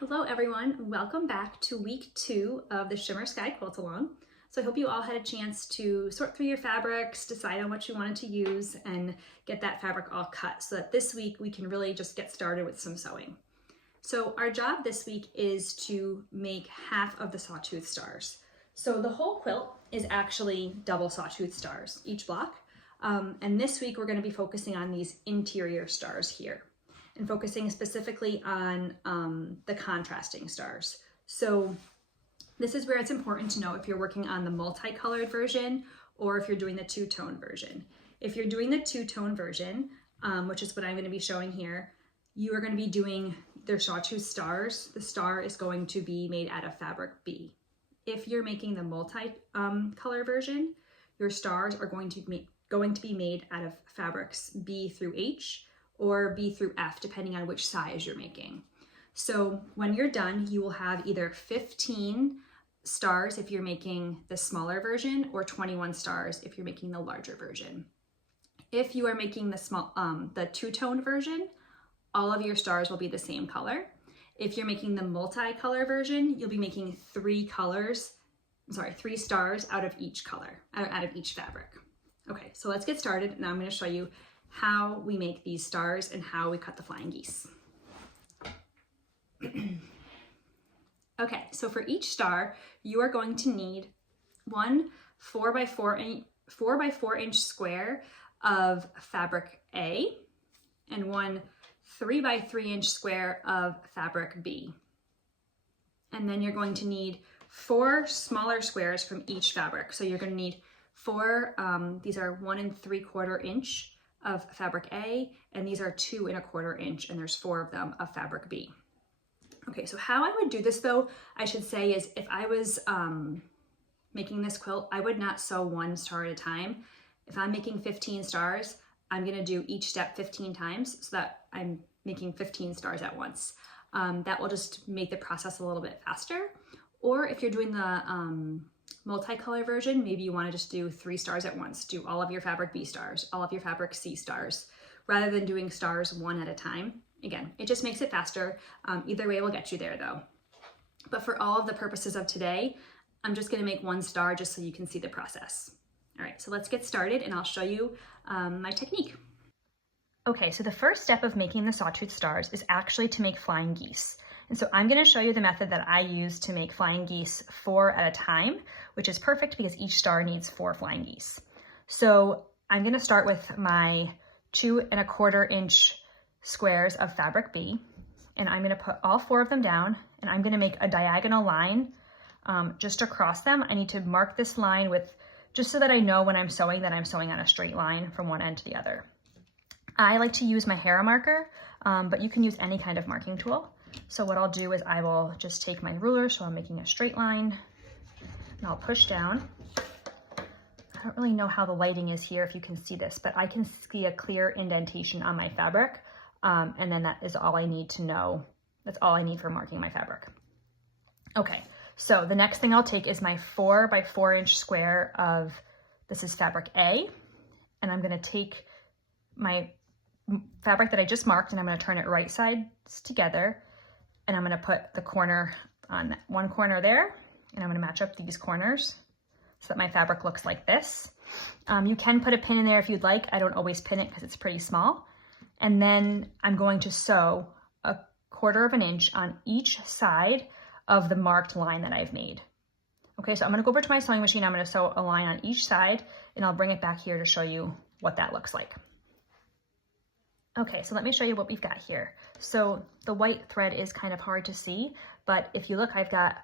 Hello everyone, welcome back to week 2 of the Shimmer Sky Quilt Along. So I hope you all had a chance to sort through your fabrics, decide on what you wanted to use, and get that fabric all cut so that this week we can really just get started with some sewing. So our job this week is to make half of the sawtooth stars. So the whole quilt is actually double sawtooth stars, each block. And this week we're going to be focusing on these interior stars here, and focusing specifically on the contrasting stars. So this is where it's important to know if you're working on the multicolored version or if you're doing the two-tone version. If you're doing the two-tone version, which is what I'm going to be showing here, you are going to be doing their sawtooth stars. The star is going to be made out of fabric B. If you're making the multi-color version, your stars are going to be made out of fabrics B through H, or B through F, depending on which size you're making. So when you're done, you will have either 15 stars if you're making the smaller version, or 21 stars if you're making the larger version. If you are making the two-tone version, all of your stars will be the same color. If you're making the multi-color version, you'll be making 3 stars out of each color, out of each fabric. Okay, so let's get started. Now I'm going to show you how we make these stars and how we cut the flying geese. Okay, so for each star, you are going to need one 4x4 inch square of fabric A and one 3x3 inch square of fabric B. And then you're going to need 4 smaller squares from each fabric. So you're going to need 4, these are 1 3/4 inch of fabric A, and these are 2 1/4 inch, and there's 4 of them of fabric B. Okay, so how I would do this though, I should say, is if I was making this quilt, I would not sew 1 star at a time. If I'm making 15 stars, I'm gonna do each step 15 times so that I'm making 15 stars at once. That will just make the process a little bit faster. Or if you're doing the multicolor version, maybe you want to just do 3 stars at once. Do all of your fabric B stars, all of your fabric C stars, rather than doing stars 1 at a time. Again, it just makes it faster. Either way will get you there though. But for all of the purposes of today, I'm just going to make 1 star just so you can see the process. All right, so let's get started and I'll show you my technique. Okay, so the first step of making the sawtooth stars is actually to make flying geese. And so I'm going to show you the method that I use to make flying geese 4 at a time, which is perfect because each star needs 4 flying geese. So I'm going to start with my 2 1/4 inch squares of fabric B, and I'm going to put all 4 of them down, and I'm going to make a diagonal line just across them. I need to mark this line with, just so that I know when I'm sewing that I'm sewing on a straight line from one end to the other. I like to use my hair marker, but you can use any kind of marking tool. So what I'll do is I will just take my ruler, so I'm making a straight line, and I'll push down. I don't really know how the lighting is here if you can see this, but I can see a clear indentation on my fabric, and then that is all I need to know. That's all I need for marking my fabric. Okay, so the next thing I'll take is my 4x4 inch square of, this is fabric A, and I'm going to take my fabric that I just marked and I'm going to turn it right sides together, and I'm going to put the corner on one corner there, and I'm going to match up these corners so that my fabric looks like this. You can put a pin in there if you'd like. I don't always pin it because it's pretty small. And then I'm going to sew 1/4 inch on each side of the marked line that I've made. Okay, so I'm going to go over to my sewing machine. I'm going to sew a line on each side, and I'll bring it back here to show you what that looks like. Okay, so let me show you what we've got here. So the white thread is kind of hard to see, but if you look, I've got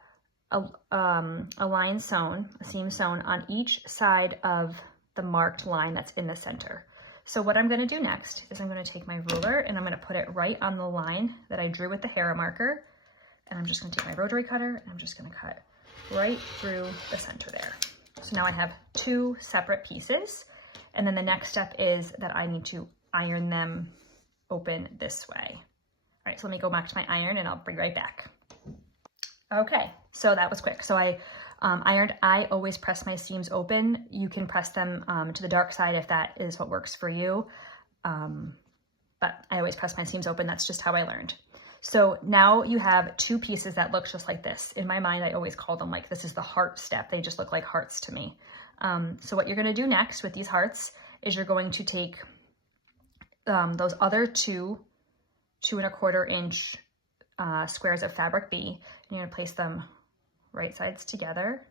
a line sewn, a seam sewn on each side of the marked line that's in the center. So what I'm going to do next is I'm going to take my ruler and I'm going to put it right on the line that I drew with the hair marker, and I'm just going to take my rotary cutter and I'm just going to cut right through the center there. So now I have 2 separate pieces, and then the next step is that I need to iron them open this way. All right, so let me go back to my iron and I'll be right back. Okay, so that was quick. So I ironed. I always press my seams open. You can press them to the dark side if that is what works for you. But I always press my seams open. That's just how I learned. So now you have two pieces that look just like this. In my mind, I always call them like, this is the heart step. They just look like hearts to me. So what you're gonna do next with these hearts is you're going to take those other 2.25 inch squares of fabric B, and you're gonna place them right sides together,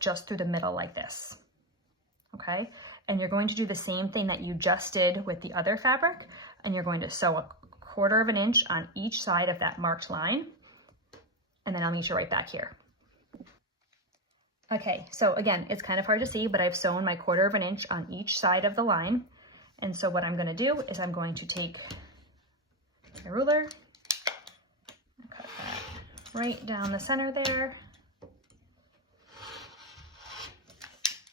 just through the middle like this, okay? And you're going to do the same thing that you just did with the other fabric, and you're going to sew 1/4 inch on each side of that marked line, and then I'll meet you right back here. Okay, so again, it's kind of hard to see, but I've sewn my 1/4 inch on each side of the line. And so what I'm gonna do is I'm going to take my ruler, cut that right down the center there.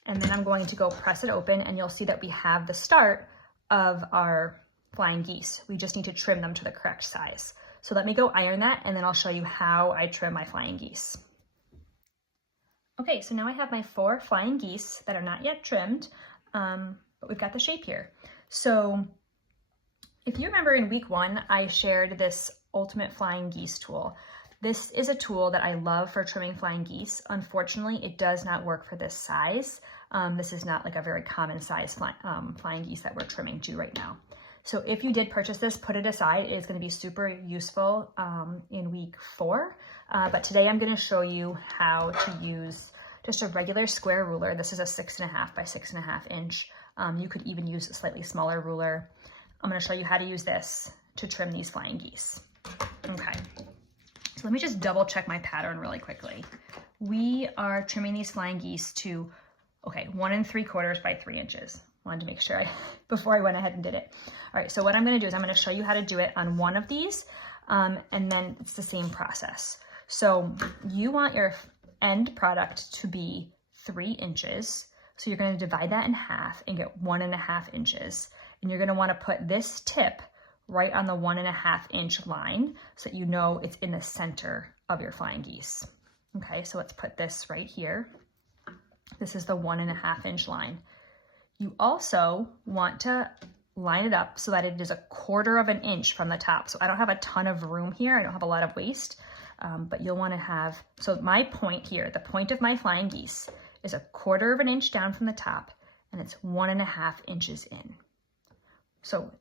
And then I'm going to go press it open, and you'll see that we have the start of our flying geese. We just need to trim them to the correct size. So let me go iron that, and then I'll show you how I trim my flying geese. Okay, so now I have my 4 flying geese that are not yet trimmed, but we've got the shape here. So if you remember in week 1, I shared this Ultimate Flying Geese tool. This is a tool that I love for trimming flying geese. Unfortunately, it does not work for this size. This is not like a very common size flying geese that we're trimming to right now. So if you did purchase this, put it aside. It is going to be super useful in week 4. But today I'm going to show you how to use just a regular square ruler. This is a 6.5 by 6.5 inch. You could even use a slightly smaller ruler. I'm going to show you how to use this to trim these flying geese. Okay, so let me just double check my pattern really quickly. We are trimming these flying geese to, okay, 1 3/4 by 3 inches. Wanted to make sure before I went ahead and did it. All right, so what I'm going to do is I'm going to show you how to do it on one of these, and then it's the same process. So you want your end product to be 3 inches. So you're going to divide that in half and get 1.5 inches. And you're going to want to put this tip right on the 1.5 inch line so that you know it's in the center of your flying geese. Okay, so let's put this right here. This is the 1.5 inch line. You also want to line it up so that it is 1/4 inch from the top. So I don't have a ton of room here. I don't have a lot of waste, but you'll want to have, so my point here, the point of my flying geese is 1/4 inch down from the top, and it's 1.5 inches in. So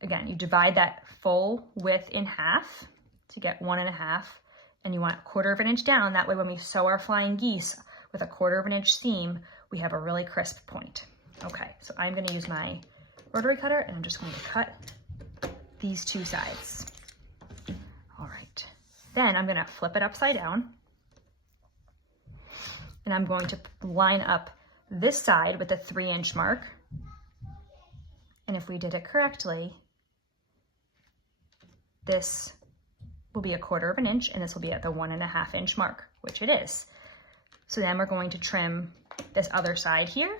again, you divide that full width in half to get 1.5, and you want 1/4 inch down. That way when we sew our flying geese with 1/4 inch seam, we have a really crisp point. Okay, so I'm going to use my rotary cutter, and I'm just going to cut these 2 sides. All right, then I'm going to flip it upside down, and I'm going to line up this side with the 3 inch mark. And if we did it correctly, this will be 1/4 inch, and this will be at the 1.5 inch mark, which it is. So then we're going to trim this other side here.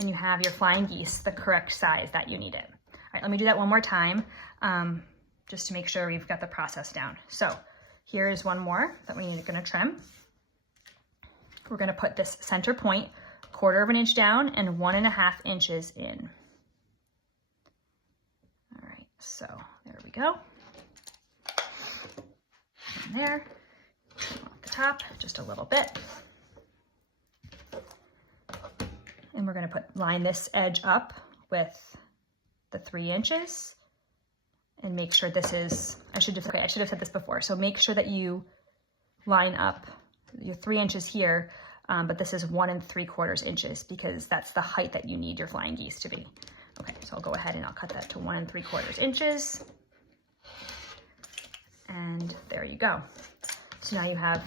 And you have your flying geese the correct size that you need it. All right, let me do that one more time, just to make sure we've got the process down. So here's one more that we're gonna trim. We're gonna put this center point 1/4 inch down and 1.5 inches in. All right, so there we go. And there, trim off the top just a little bit. And we're going to line this edge up with the 3 inches and make sure this is, I should have said this before. So make sure that you line up your 3 inches here, but this is 1 3/4 inches because that's the height that you need your flying geese to be. Okay, so I'll go ahead and I'll cut that to 1 3/4 inches. And there you go. So now you have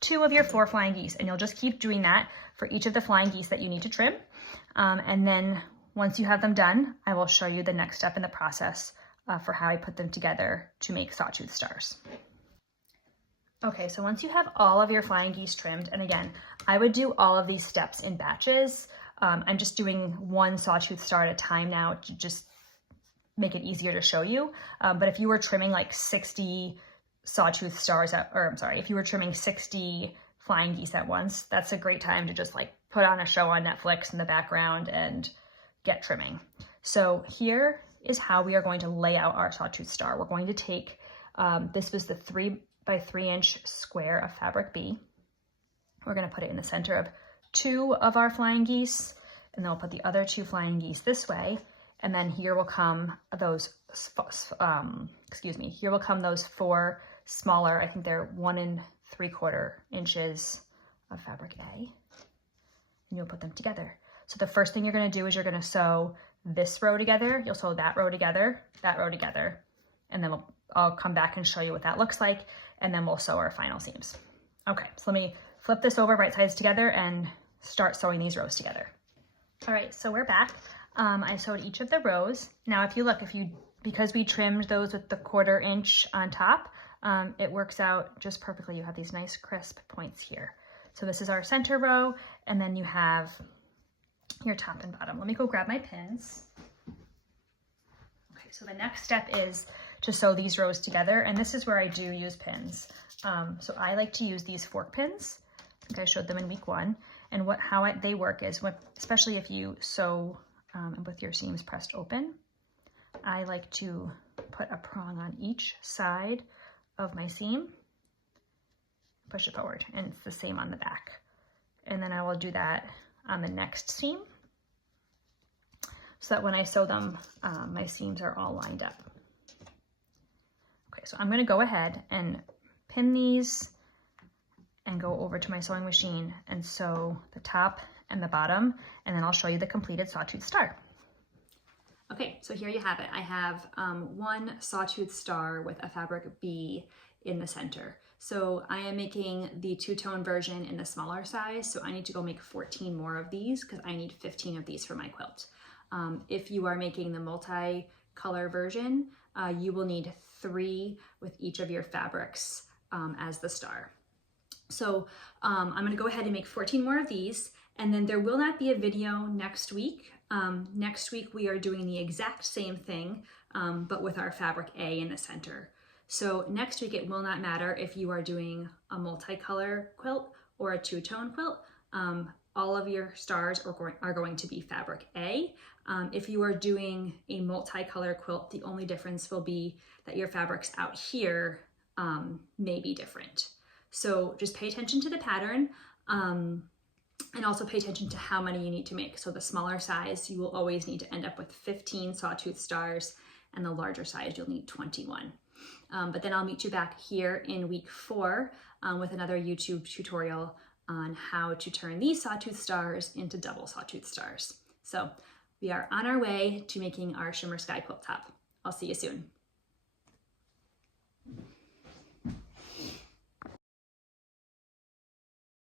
2 of your 4 flying geese, and you'll just keep doing that for each of the flying geese that you need to trim. And then once you have them done, I will show you the next step in the process for how I put them together to make sawtooth stars. Okay, so once you have all of your flying geese trimmed, and again, I would do all of these steps in batches. I'm just doing 1 sawtooth star at a time now to just make it easier to show you. But if you were trimming like 60 sawtooth stars, if you were trimming 60 flying geese at once, that's a great time to just like put on a show on Netflix in the background and get trimming. So here is how we are going to lay out our sawtooth star. We're going to take, this was the 3 by 3 inch square of fabric B. We're going to put it in the center of 2 of our flying geese, and then we'll put the other 2 flying geese this way. And then here will come those, here will come those 4 smaller, I think they're 1 3/4 inches of fabric A, and you'll put them together. So the first thing you're going to do is you're going to sew this row together, you'll sew that row together, and then I'll come back and show you what that looks like, and then we'll sew our final seams. Okay, so let me flip this over right sides together and start sewing these rows together. All right, so we're back. I sewed each of the rows. Now if you look, because we trimmed those with the 1/4 inch on top, it works out just perfectly. You have these nice crisp points here. So this is our center row, and then you have your top and bottom. Let me go grab my pins. Okay, so the next step is to sew these rows together, and this is where I do use pins. So I like to use these fork pins. I think I showed them in week 1. And how they work is, especially if you sew with your seams pressed open, I like to put a prong on each side of my seam, push it forward, and it's the same on the back. And then I will do that on the next seam, so that when I sew them, my seams are all lined up. Okay, so I'm going to go ahead and pin these and go over to my sewing machine and sew the top and the bottom, and then I'll show you the completed sawtooth star. Okay, so here you have it. I have 1 sawtooth star with a fabric B in the center. So I am making the 2-tone version in the smaller size, so I need to go make 14 more of these because I need 15 of these for my quilt. If you are making the multi-color version, you will need 3 with each of your fabrics as the star. So I'm going to go ahead and make 14 more of these, and then there will not be a video next week. Next week we are doing the exact same thing, but with our fabric A in the center. So next week it will not matter if you are doing a multicolor quilt or a 2-tone quilt. All of your stars are going to be fabric A. If you are doing a multicolor quilt, the only difference will be that your fabrics out here may be different. So just pay attention to the pattern, and also pay attention to how many you need to make. So the smaller size, you will always need to end up with 15 sawtooth stars, and the larger size, you'll need 21. But then I'll meet you back here in week 4 with another YouTube tutorial on how to turn these sawtooth stars into double sawtooth stars. So we are on our way to making our Shimmer Sky Quilt top. I'll see you soon.